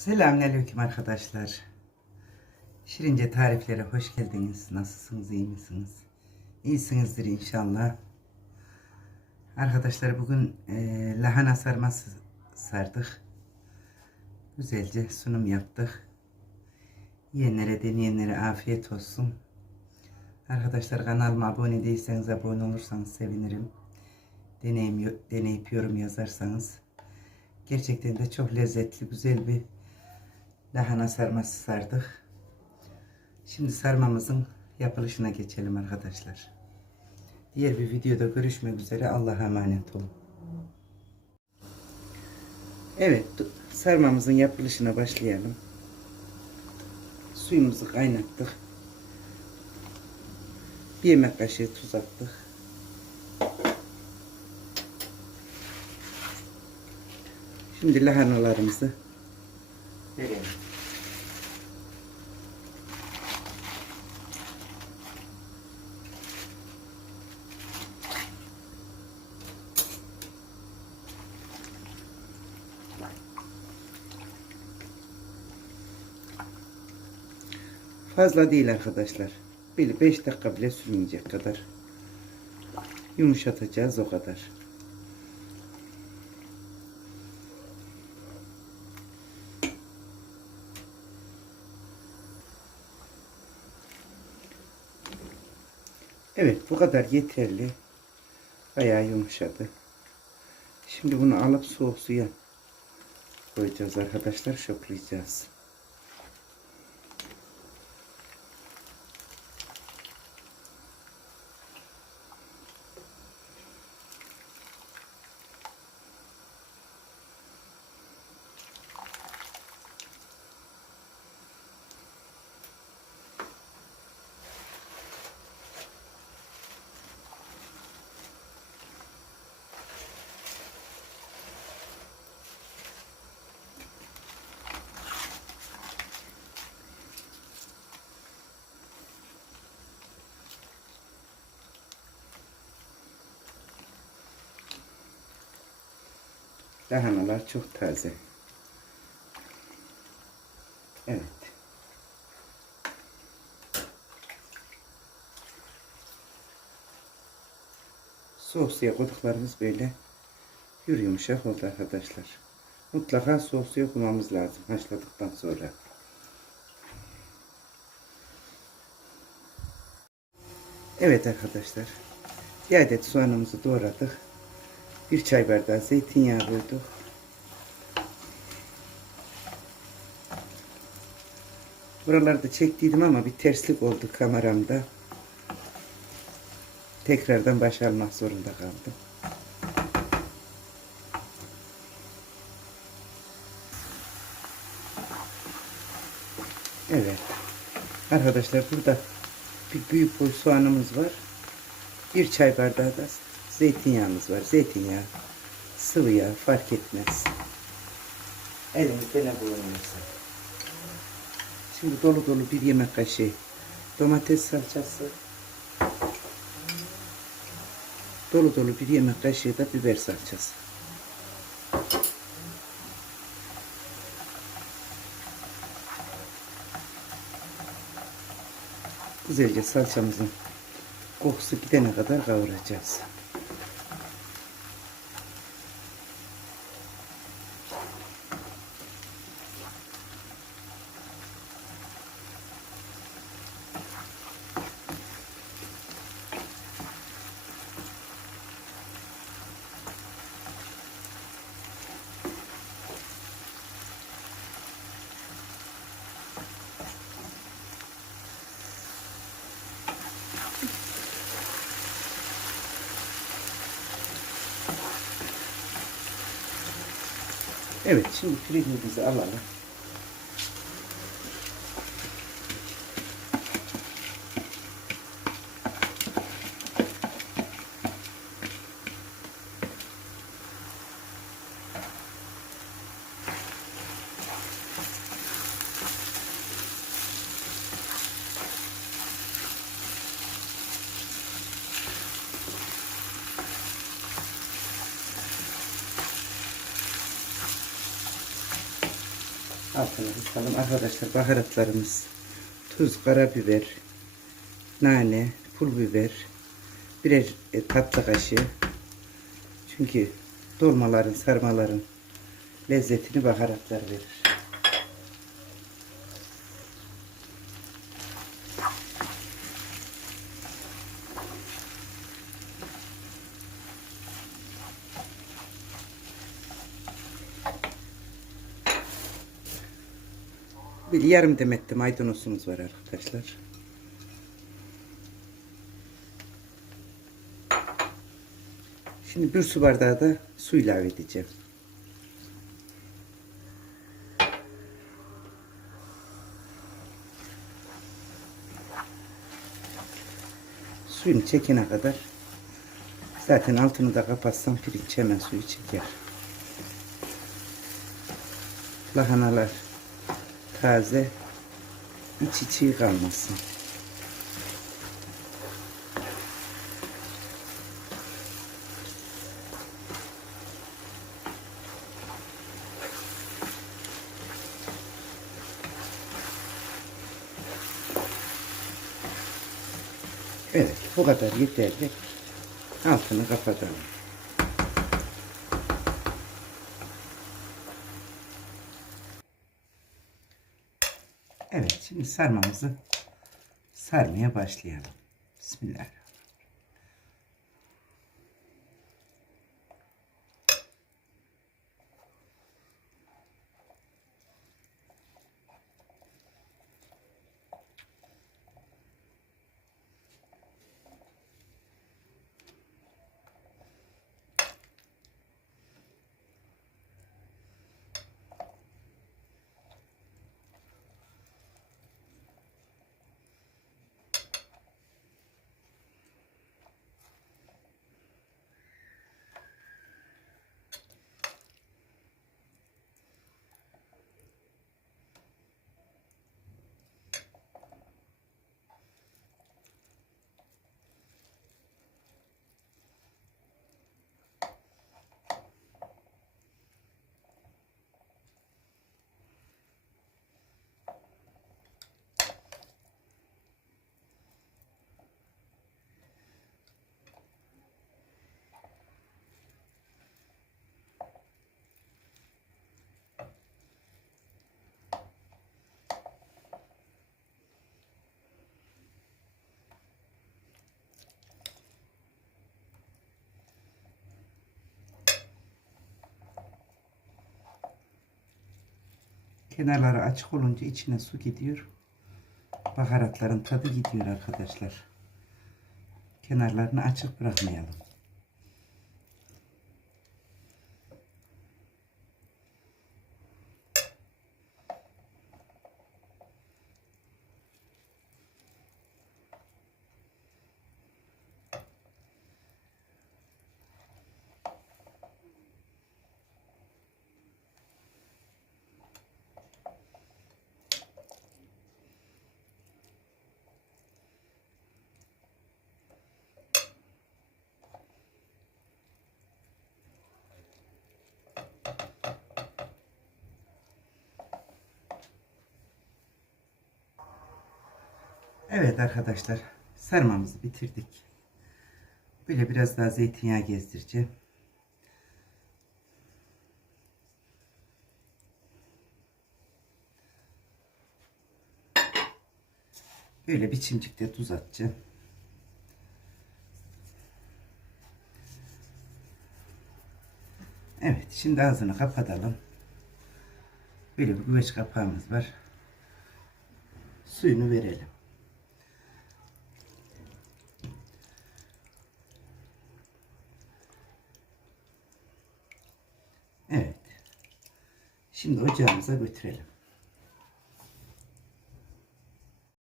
Selamünaleyküm arkadaşlar. Şirince tariflere hoş geldiniz. Nasılsınız, iyi misiniz? İyisinizdir inşallah. Arkadaşlar bugün e, lahana sarması sardık. Güzelce sunum yaptık. Yiyenlere, deneyenlere afiyet olsun. Arkadaşlar kanalıma abone değilseniz abone olursanız sevinirim. Deneyim, deneyip yorum yazarsanız. Gerçekten de çok lezzetli, güzel bir lahana sarması sardık. Şimdi sarmamızın yapılışına geçelim arkadaşlar. Diğer bir videoda görüşmek üzere. Allah'a emanet olun. Evet, sarmamızın yapılışına başlayalım. Suyumuzu kaynattık. Bir yemek kaşığı tuz attık. Şimdi lahanalarımızı verelim. Fazla değil arkadaşlar. Bir 5 dakika bile sürmeyecek kadar. Yumuşatacağız o kadar. Evet bu kadar yeterli. Bayağı yumuşadı. Şimdi bunu alıp soğuk suya koyacağız arkadaşlar. Şoklayacağız. Lahanalar çok taze. Evet. Soğuk suya koyduklarımız böyle yürü yumuşak oldu arkadaşlar. Mutlaka soğuk suya koymamız lazım haşladıktan sonra. Evet arkadaşlar. Bir adet soğanımızı doğradık. Bir çay bardağı zeytinyağı koyduk. Buralarda çektiydim ama bir terslik oldu kameramda. Tekrardan baş almak zorunda kaldım. Evet. Arkadaşlar burada bir büyük boy soğanımız var. Bir çay bardağı da zeytinyağımız var. Zeytinyağı, sıvı yağ fark etmez. Elimizde ne bulunuyorsa. Şimdi dolu dolu bir yemek kaşığı domates salçası. Dolu dolu bir yemek kaşığı da biber salçası. Güzelce salçamızın kokusu gidene kadar kavuracağız. Evet şimdi pirincimizi alalım. Altını kısalım. Arkadaşlar baharatlarımız tuz, karabiber, nane, pul biber, birer e, tatlı kaşığı. Çünkü dolmaların, sarmaların lezzetini baharatlar verir. Bir yarım demet de maydanozumuz var arkadaşlar. Şimdi bir su bardağı da su ilave edeceğim. Suyunu çekene kadar zaten altını da kapatsam pirinç hemen suyu çeker. Lahanalar taze içi çiğ kalmasın. Evet, bu kadar yeterli. Altını kapatalım. Evet, şimdi sarmamızı sarmaya başlayalım. Bismillah. Kenarları açık olunca içine su gidiyor. Baharatların tadı gidiyor arkadaşlar. Kenarlarını açık bırakmayalım. Evet arkadaşlar sarmamızı bitirdik. Böyle biraz daha zeytinyağı gezdireceğim. Böyle bir çimcikte tuz atacağım. Evet şimdi ağzını kapatalım. Böyle bir güveç kapağımız var. Suyunu verelim. Evet. Şimdi ocağımıza götürelim.